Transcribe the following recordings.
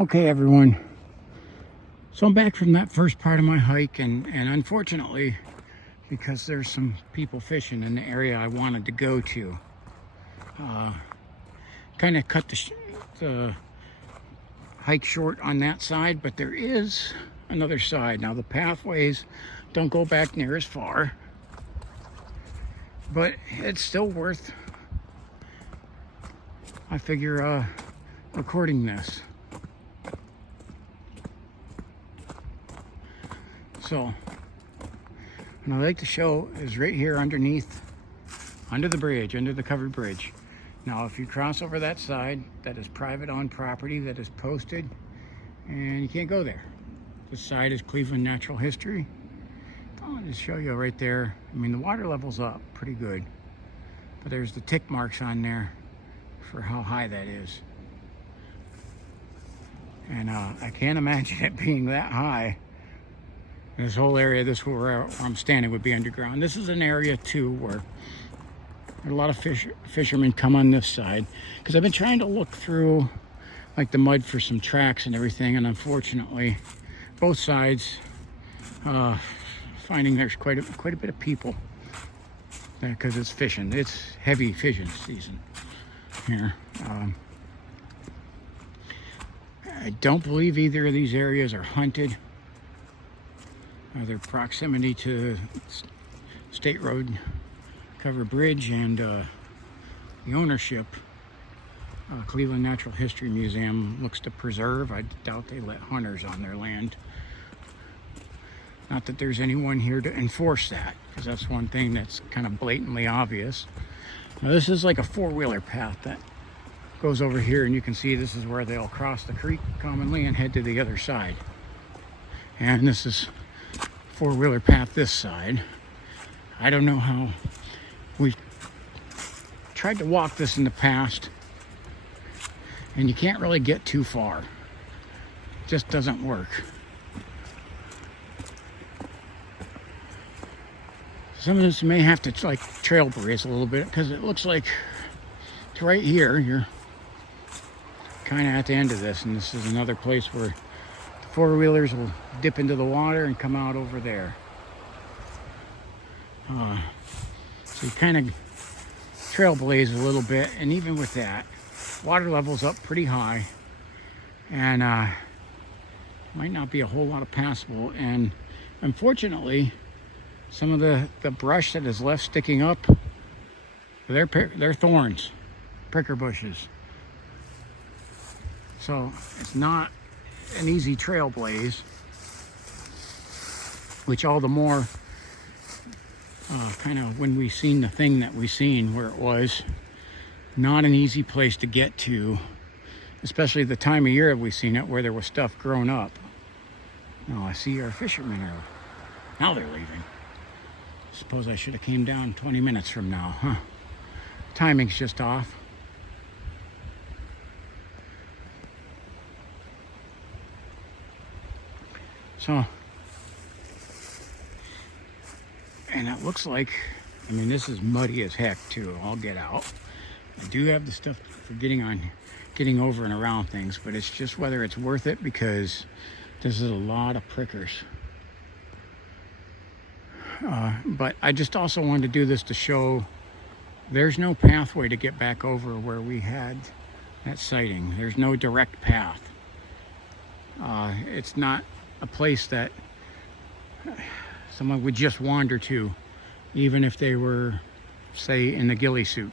Okay, everyone. So I'm back from that first part of my hike, and unfortunately, because there's some people fishing in the area I wanted to go to, kind of cut the hike short on that side, but there is another side. Now the pathways don't go back near as far, but it's still worth, I figure, recording this. So what I'd like to show is right here underneath, under the bridge, under the covered bridge. Now if you cross over that side, that is private owned property that is posted, and you can't go there. This side is Cleveland Natural History. I'll just show you right there. I mean, the water level's up pretty good, but there's the tick marks on there for how high that is. And I can't imagine it being that high. This whole area, where I'm standing, would be underground. This is an area too where a lot of fishermen come on this side, because I've been trying to look through like the mud for some tracks and everything, and unfortunately both sides finding there's quite a bit of people there, because it's fishing. It's heavy fishing season here. I don't believe either of these areas are hunted. Their proximity to State Road Covered Bridge and the ownership, Cleveland Natural History Museum looks to preserve. I doubt they let hunters on their land. Not that there's anyone here to enforce that, because that's one thing that's kind of blatantly obvious. Now this is like a four-wheeler path that goes over here, and you can see this is where they'll cross the creek commonly and head to the other side. And this is four-wheeler path this side. I don't know how. We've tried to walk this in the past, and you can't really get too far. It just doesn't work. Some of this may have to like trailblaze a little bit, because it looks like it's right here. You're kind of at the end of this, and this is another place where four-wheelers will dip into the water and come out over there. So you kind of trailblaze a little bit, and even with that, water level's up pretty high, and might not be a whole lot of passable. And unfortunately, some of the brush that is left sticking up, they're thorns, pricker bushes. So it's not an easy trailblaze, which all the more kind of when we seen the thing that we seen, where it was not an easy place to get to, especially the time of year we seen it, where there was stuff grown up. Now I see our fishermen are, now they're leaving. Suppose I should have came down 20 minutes from now, huh? Timing's just off. So, and it looks like, I mean, this is muddy as heck too. I'll get out. I do have the stuff for getting over and around things, but it's just whether it's worth it, because this is a lot of prickers. But I just also wanted to do this to show there's no pathway to get back over where we had that sighting. There's no direct path. It's not a place that someone would just wander to, even if they were, say, in the ghillie suit.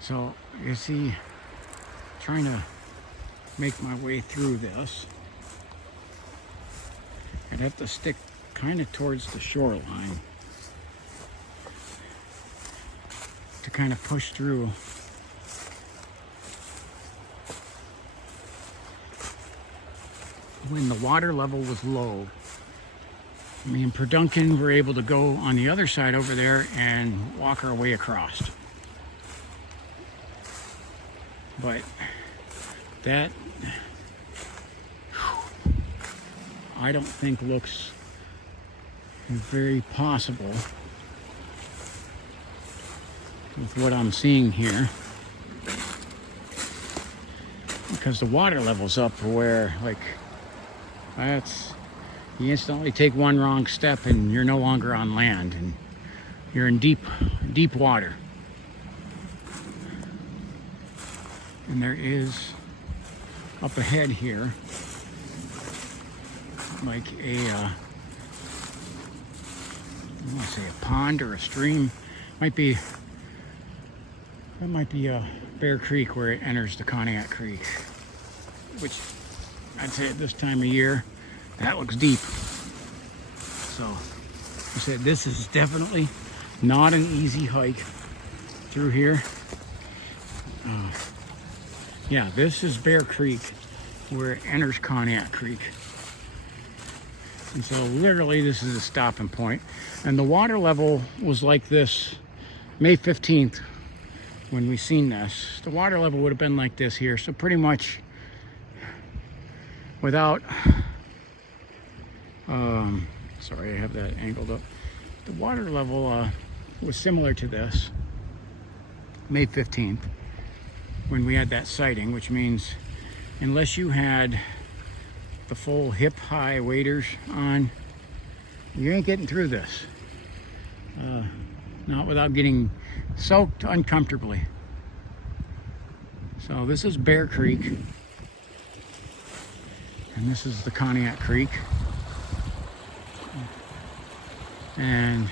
So you see, trying to make my way through this, I'd have to stick kind of towards the shoreline to kind of push through. When the water level was low, me and Per Duncan were able to go on the other side over there and walk our way across. But that, I don't think looks very possible with what I'm seeing here, because the water level's up where, like, that's, you instantly take one wrong step and you're no longer on land and you're in deep water. And there is up ahead here like a I want to say a pond or a stream. That might be a Bear Creek where it enters the Conneaut Creek, which I'd say at this time of year that looks deep. So I said this is definitely not an easy hike through here. Yeah, this is Bear Creek where it enters Conneaut Creek. And so literally this is a stopping point. And the water level was like this May 15th when we seen this. The water level would have been like this here. So pretty much without, sorry, I have that angled up. The water level was similar to this May 15th. When we had that sighting, which means unless you had the full hip-high waders on, you ain't getting through this. Not without getting soaked uncomfortably. So this is Bear Creek, and this is the Conneaut Creek, and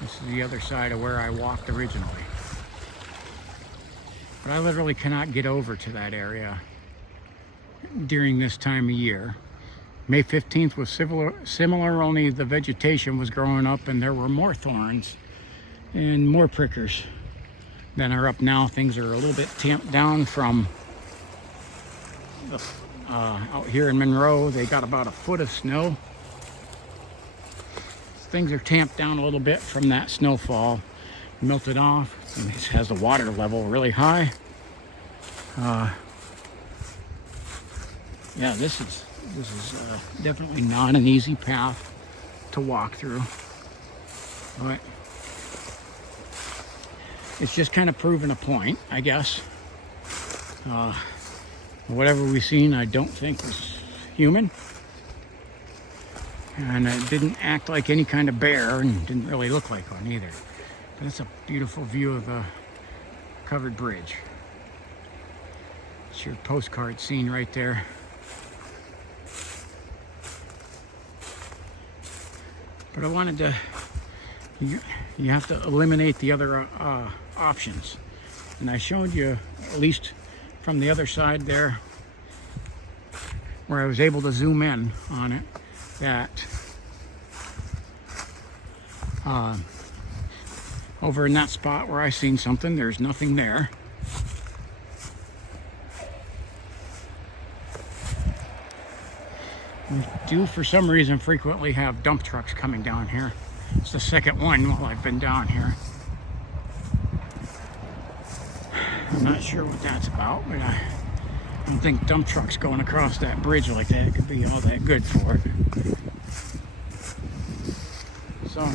this is the other side of where I walked originally. But I literally cannot get over to that area during this time of year. May 15th was similar, only the vegetation was growing up and there were more thorns and more prickers than are up now. Things are a little bit tamped down from the, out here in Monroe. They got about a foot of snow. Things are tamped down a little bit from that snowfall, melted off, and this has the water level really high. Yeah, this is definitely not an easy path to walk through, but it's just kind of proving a point, I guess. Whatever we've seen, I don't think was human, and it didn't act like any kind of bear, and didn't really look like one either. But it's a beautiful view of the covered bridge. It's your postcard scene right there. But I wanted to, you have to eliminate the other options. And I showed you, at least from the other side there, where I was able to zoom in on it, that over in that spot where I seen something, there's nothing there. We do, for some reason, frequently have dump trucks coming down here. It's the second one while I've been down here. I'm not sure what that's about, but I don't think dump trucks going across that bridge like that could be all that good for it. So,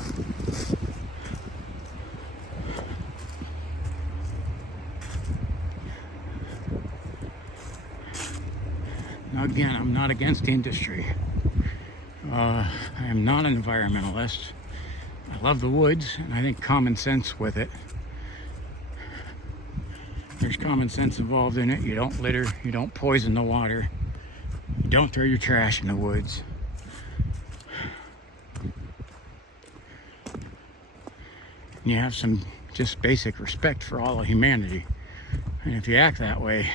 now again, I'm not against industry. I am not an environmentalist. I love the woods, and I think common sense with it. There's common sense involved in it. You don't litter, you don't poison the water, you don't throw your trash in the woods. And you have some just basic respect for all of humanity. And if you act that way,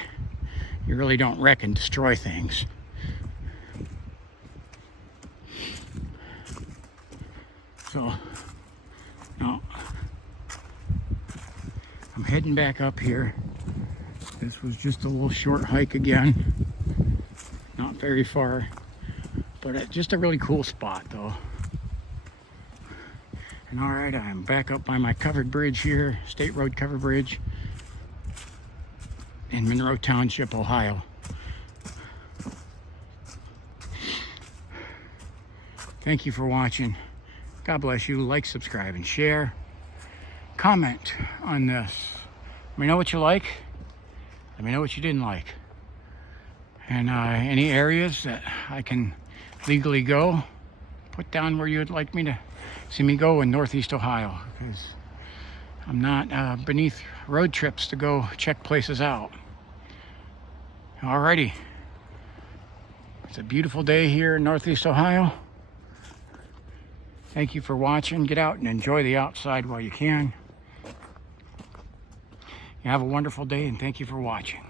you really don't wreck and destroy things. So, now, I'm heading back up here. This was just a little short hike again. Not very far, but just a really cool spot though. And all right, I'm back up by my covered bridge here, State Road Covered Bridge in Monroe Township, Ohio. Thank you for watching. God bless you. Like, subscribe, and share. comment on this. Let me know what you like. Let me know what you didn't like. And any areas that I can legally go, put down where you'd like me to see me go in Northeast Ohio, because I'm not beneath road trips to go check places out. Alrighty. It's a beautiful day here in Northeast Ohio. Thank you for watching. Get out and enjoy the outside while you can. You have a wonderful day, and thank you for watching.